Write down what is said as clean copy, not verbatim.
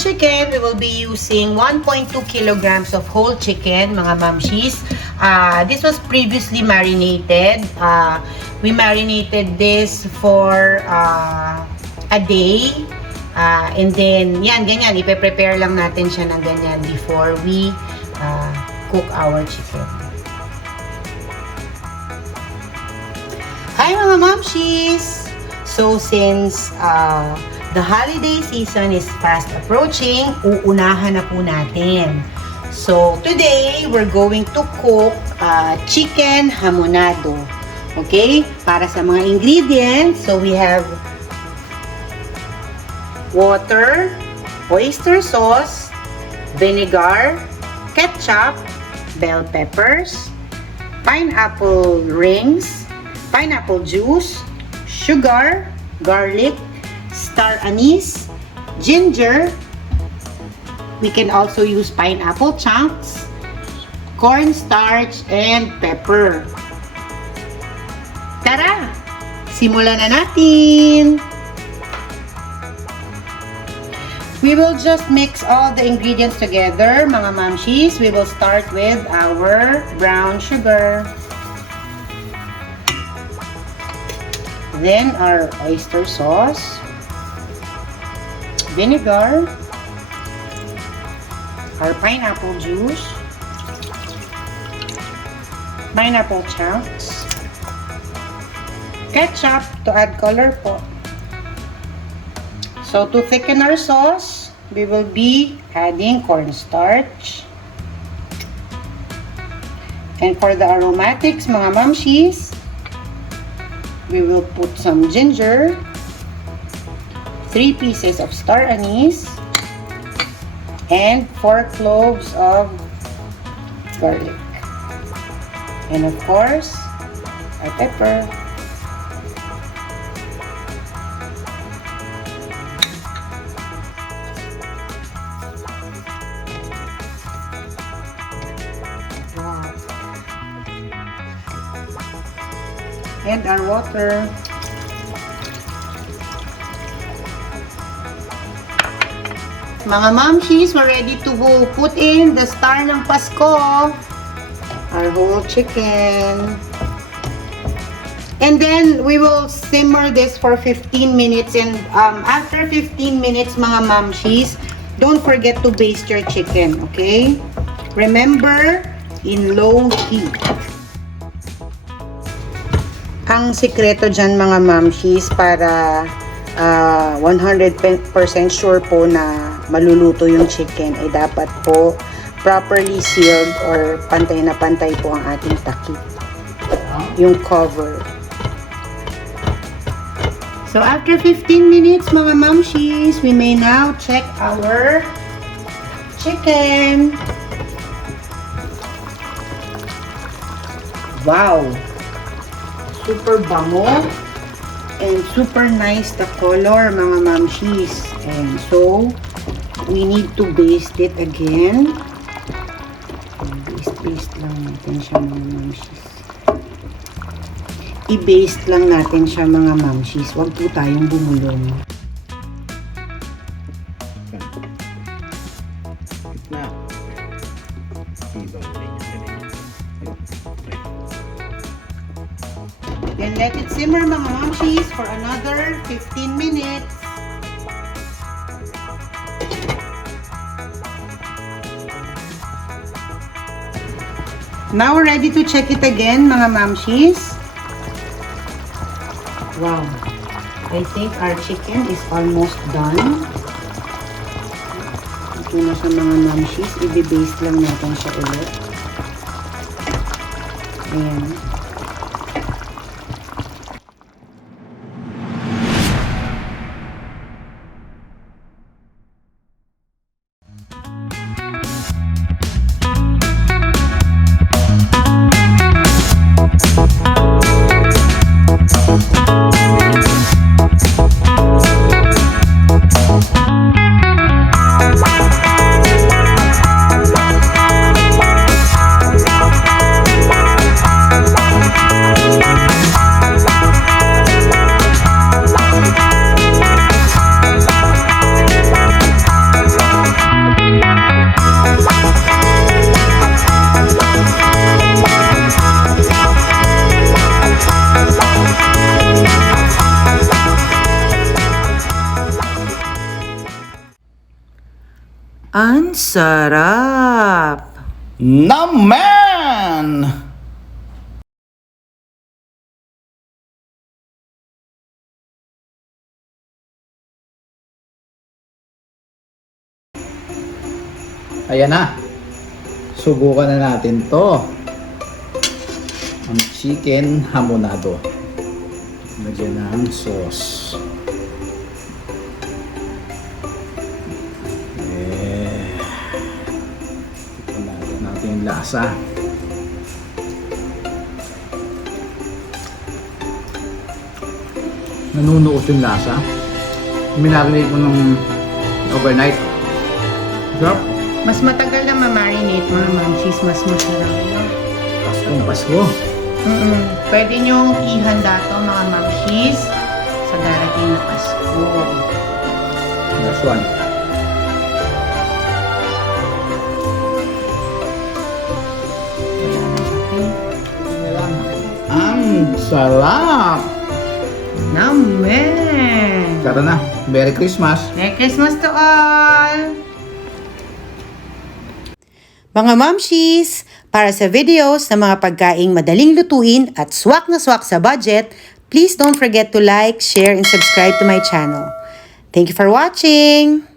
chicken, we will be using 1.2 kilograms of whole chicken, mga mamshis. This was previously marinated. We marinated this for a day. And then, yan, ganyan. Ipe-prepare lang natin siya ng ganyan before we cook our chicken. Hi mga mamshis! So, since the holiday season is fast approaching, uunahan na po natin. So, today, we're going to cook chicken hamonado. Okay? Para sa mga ingredients, so we have water, oyster sauce, vinegar, ketchup, bell peppers, pineapple rings, pineapple juice, sugar, garlic, star anise, ginger. We can also use pineapple chunks, cornstarch, and pepper. Tara! Simulan na natin! We will just mix all the ingredients together, mga mamshis. We will start with our brown sugar. Then our oyster sauce, vinegar, our pineapple juice, pineapple chunks, ketchup to add color po. So to thicken our sauce, we will be adding cornstarch. And for the aromatics, mga mamshis, we will put some ginger, 3 pieces of star anise, and 4 cloves of garlic. And of course, our pepper. And our water. Mga mamshis, we're ready to put in the star ng Pasko, our whole chicken. And then we will simmer this for 15 minutes. And after 15 minutes, mga mamshis, don't forget to baste your chicken, okay? Remember, in low heat. Ang sikreto dyan mga mamshis para 100% sure po na maluluto yung chicken ay dapat po properly sealed or pantay na pantay po ang ating takip. Yung cover. So after 15 minutes mga mamshis, we may now check our chicken. Wow! Super bango and super nice the color mga mamshis. And so we need to baste it again. Baste lang natin siya mga mamshis. I-baste lang natin siya mga mamshis. Huwag po tayong bumulong. Then let it simmer mga mamshis for another 15 minutes. Now we're ready to check it again mga mamshis. Wow. I think our chicken is almost done. Ito na siya mga mamshis. I-baste lang natin siya ulit. Ayan. Sarap! Naman! Ayan na. Subukan na natin to. Ang chicken hamonado. Lagyan ng sauce. Tignan natin yung lasa. Nanunuot yung lasa. Minarinate mo ng overnight. Sarap. Mas matagal na ma-marinate, mga mamshis, mas masarap. Paskong Pasko. Pwede nyong ihanda to, mga mamshis, sa darating na Pasko. Last one. Ang sarap! Namen! Tara na. Merry Christmas! Merry Christmas to all! Mga mamshis, para sa videos ng mga pagkaing madaling lutuin at swak na swak sa budget, please don't forget to like, share, and subscribe to my channel. Thank you for watching!